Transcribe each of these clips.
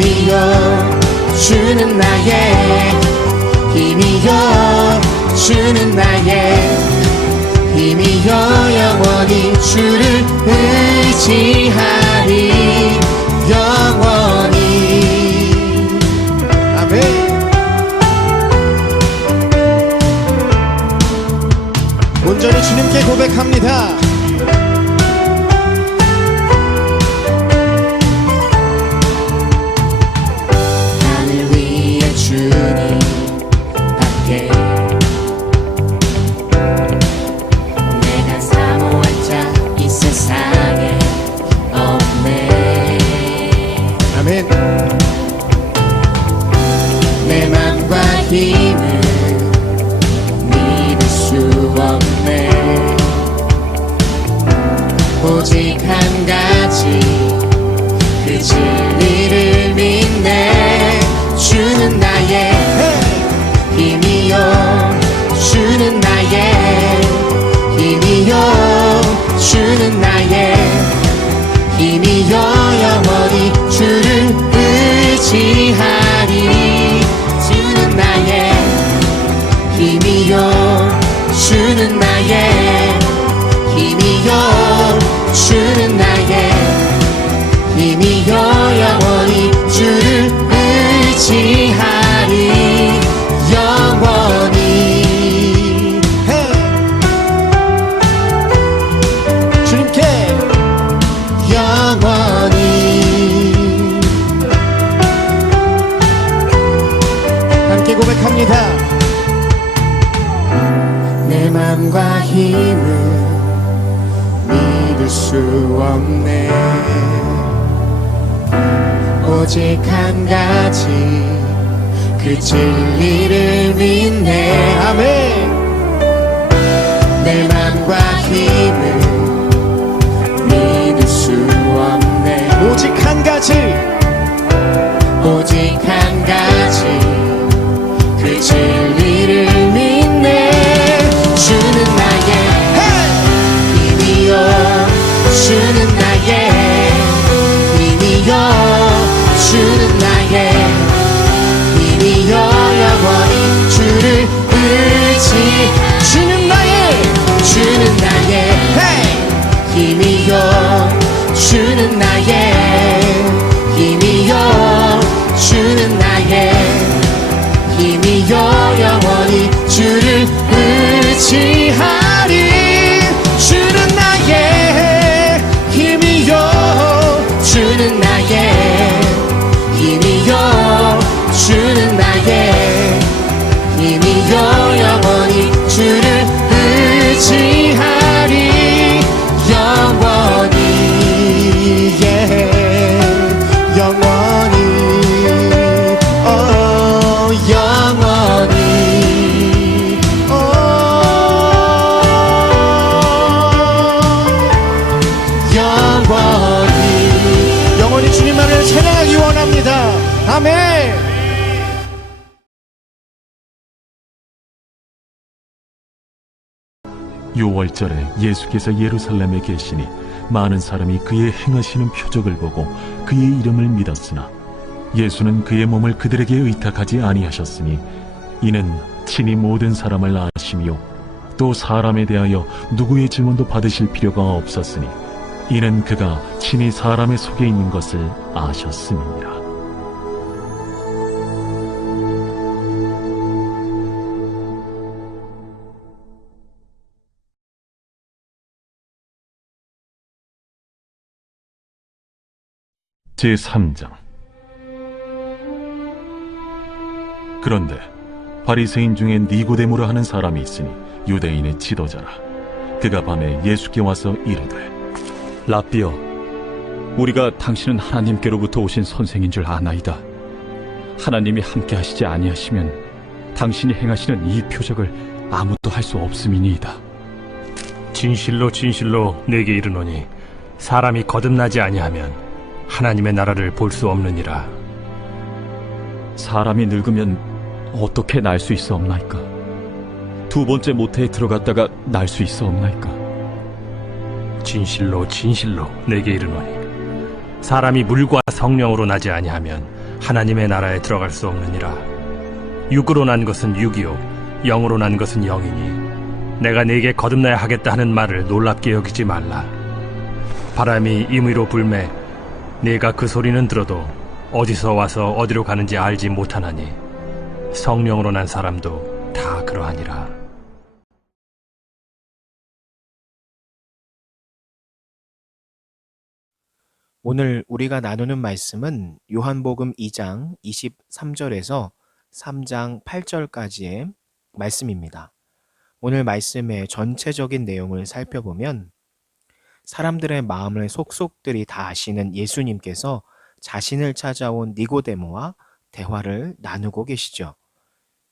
힘이여 주는 나의 힘이여 주는 나의 힘이여 영원히 주를 의지하리 영원히. 아멘. 온전히 주님께 고백합니다. 하늘 위에 주님 밖에 내가 사모한 자 이 세상에 없네. 아멘. 내 맘과 힘을 믿을 수 없네. 오직 한 가지 그 진리를 믿네. 주는 나의 힘이여 주는 나의 힘이여 주는 나의 힘이여 영원히 주를 의지하리. 주는 나의 힘이여 주는 나의 힘이여 주는 나의 힘이여 영원히 주를 의지하리 영원히. 주님께 영원히. 함께 고백합니다. 내 맘과 힘을 믿을 수 없네. 오직 한 가지 그 진리를 믿네. 아멘. 내 맘과 힘을 믿을 수 없네. 오직 한 가지 오직 한 가지 그 진리를 믿네. 주는 나의 힘이여 주는 나의 힘이여 주는 나의 힘이여 영원히 주를 의지. 주는 나의 힘이여 주는 나의 힘이여 주는 나의 힘이여 영원히 주를 의지하리. 주는 나의 힘이여 주는 나의 힘이여 주는 나의 힘이여 영원히 주를 의지하리 영원히. 영원히 영원히 영원히 주님만을 찬양하기 원합니다. 아멘. 유월절에 예수께서 예루살렘에 계시니 많은 사람이 그의 행하시는 표적을 보고 그의 이름을 믿었으나 예수는 그의 몸을 그들에게 의탁하지 아니하셨으니 이는 친히 모든 사람을 아시며 또 사람에 대하여 누구의 증언도 받으실 필요가 없었으니 이는 그가 친히 사람의 속에 있는 것을 아셨음이니라. 제3장. 그런데 바리새인 중에 니고데모라 하는 사람이 있으니 유대인의 지도자라. 그가 밤에 예수께 와서 이르되 랍비여, 우리가 당신은 하나님께로부터 오신 선생인 줄 아나이다. 하나님이 함께 하시지 아니하시면 당신이 행하시는 이 표적을 아무도 할 수 없음이니이다. 진실로 진실로 내게 이르노니 사람이 거듭나지 아니하면 하나님의 나라를 볼 수 없느니라. 사람이 늙으면 어떻게 날 수 있사옵나이까? 두 번째 모태에 들어갔다가 날 수 있사옵나이까? 진실로 진실로 내게 이르노니 사람이 물과 성령으로 나지 아니하면 하나님의 나라에 들어갈 수 없느니라. 육으로 난 것은 육이요 영으로 난 것은 영이니 내가 네게 거듭나야 하겠다 하는 말을 놀랍게 여기지 말라. 바람이 임의로 불매 네가 그 소리는 들어도 어디서 와서 어디로 가는지 알지 못하나니 성령으로 난 사람도 다 그러하니라. 오늘 우리가 나누는 말씀은 요한복음 2장 23절에서 3장 8절까지의 말씀입니다. 오늘 말씀의 전체적인 내용을 살펴보면 사람들의 마음을 속속들이 다 아시는 예수님께서 자신을 찾아온 니고데모와 대화를 나누고 계시죠.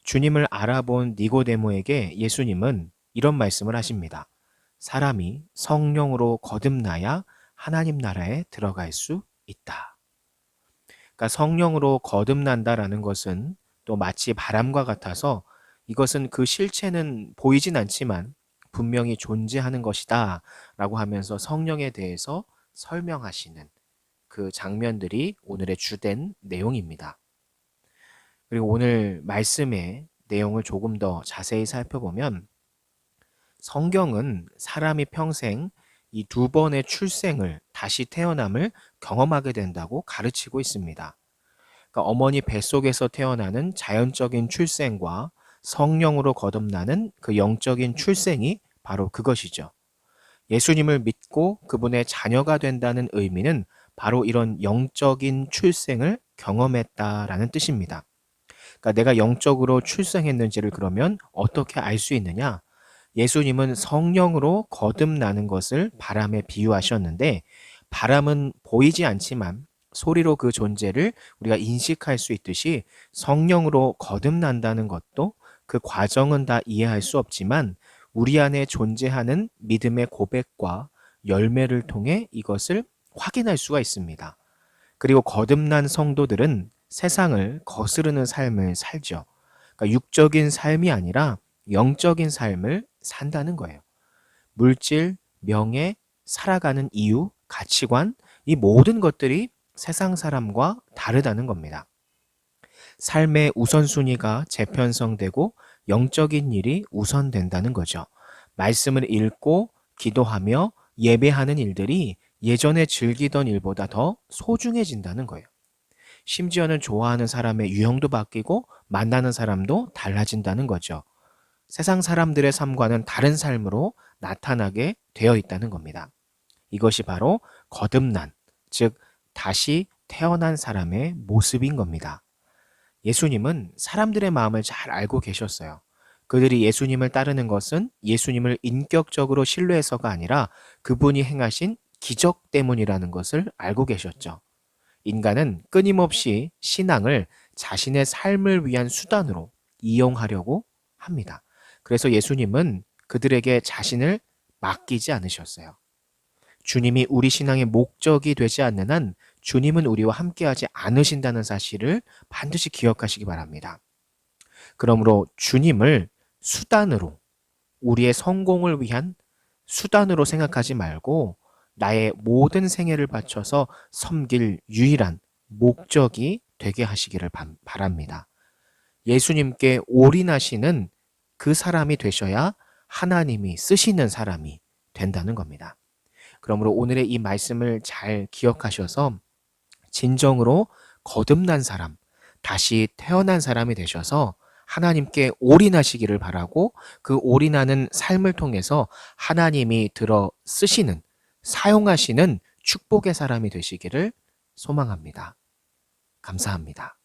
주님을 알아본 니고데모에게 예수님은 이런 말씀을 하십니다. 사람이 성령으로 거듭나야 하나님 나라에 들어갈 수 있다. 그러니까 성령으로 거듭난다라는 것은 또 마치 바람과 같아서 이것은 그 실체는 보이진 않지만 분명히 존재하는 것이다 라고 하면서 성령에 대해서 설명하시는 그 장면들이 오늘의 주된 내용입니다. 그리고 오늘 말씀의 내용을 조금 더 자세히 살펴보면 성경은 사람이 평생 이 두 번의 출생을 다시 태어남을 경험하게 된다고 가르치고 있습니다. 그러니까 어머니 뱃속에서 태어나는 자연적인 출생과 성령으로 거듭나는 그 영적인 출생이 바로 그것이죠. 예수님을 믿고 그분의 자녀가 된다는 의미는 바로 이런 영적인 출생을 경험했다라는 뜻입니다. 그러니까 내가 영적으로 출생했는지를 그러면 어떻게 알 수 있느냐? 예수님은 성령으로 거듭나는 것을 바람에 비유하셨는데 바람은 보이지 않지만 소리로 그 존재를 우리가 인식할 수 있듯이 성령으로 거듭난다는 것도 그 과정은 다 이해할 수 없지만 우리 안에 존재하는 믿음의 고백과 열매를 통해 이것을 확인할 수가 있습니다. 그리고 거듭난 성도들은 세상을 거스르는 삶을 살죠. 그러니까 육적인 삶이 아니라 영적인 삶을 산다는 거예요. 물질, 명예, 살아가는 이유, 가치관, 이 모든 것들이 세상 사람과 다르다는 겁니다. 삶의 우선순위가 재편성되고 영적인 일이 우선된다는 거죠. 말씀을 읽고 기도하며 예배하는 일들이 예전에 즐기던 일보다 더 소중해진다는 거예요. 심지어는 좋아하는 사람의 유형도 바뀌고 만나는 사람도 달라진다는 거죠. 세상 사람들의 삶과는 다른 삶으로 나타나게 되어 있다는 겁니다. 이것이 바로 거듭난, 즉 다시 태어난 사람의 모습인 겁니다. 예수님은 사람들의 마음을 잘 알고 계셨어요. 그들이 예수님을 따르는 것은 예수님을 인격적으로 신뢰해서가 아니라 그분이 행하신 기적 때문이라는 것을 알고 계셨죠. 인간은 끊임없이 신앙을 자신의 삶을 위한 수단으로 이용하려고 합니다. 그래서 예수님은 그들에게 자신을 맡기지 않으셨어요. 주님이 우리 신앙의 목적이 되지 않는 한 주님은 우리와 함께하지 않으신다는 사실을 반드시 기억하시기 바랍니다. 그러므로 주님을 수단으로, 우리의 성공을 위한 수단으로 생각하지 말고 나의 모든 생애를 바쳐서 섬길 유일한 목적이 되게 하시기를 바랍니다. 예수님께 올인하시는 그 사람이 되셔야 하나님이 쓰시는 사람이 된다는 겁니다. 그러므로 오늘의 이 말씀을 잘 기억하셔서 진정으로 거듭난 사람, 다시 태어난 사람이 되셔서 하나님께 올인하시기를 바라고 그 올인하는 삶을 통해서 하나님이 들어 쓰시는, 사용하시는 축복의 사람이 되시기를 소망합니다. 감사합니다.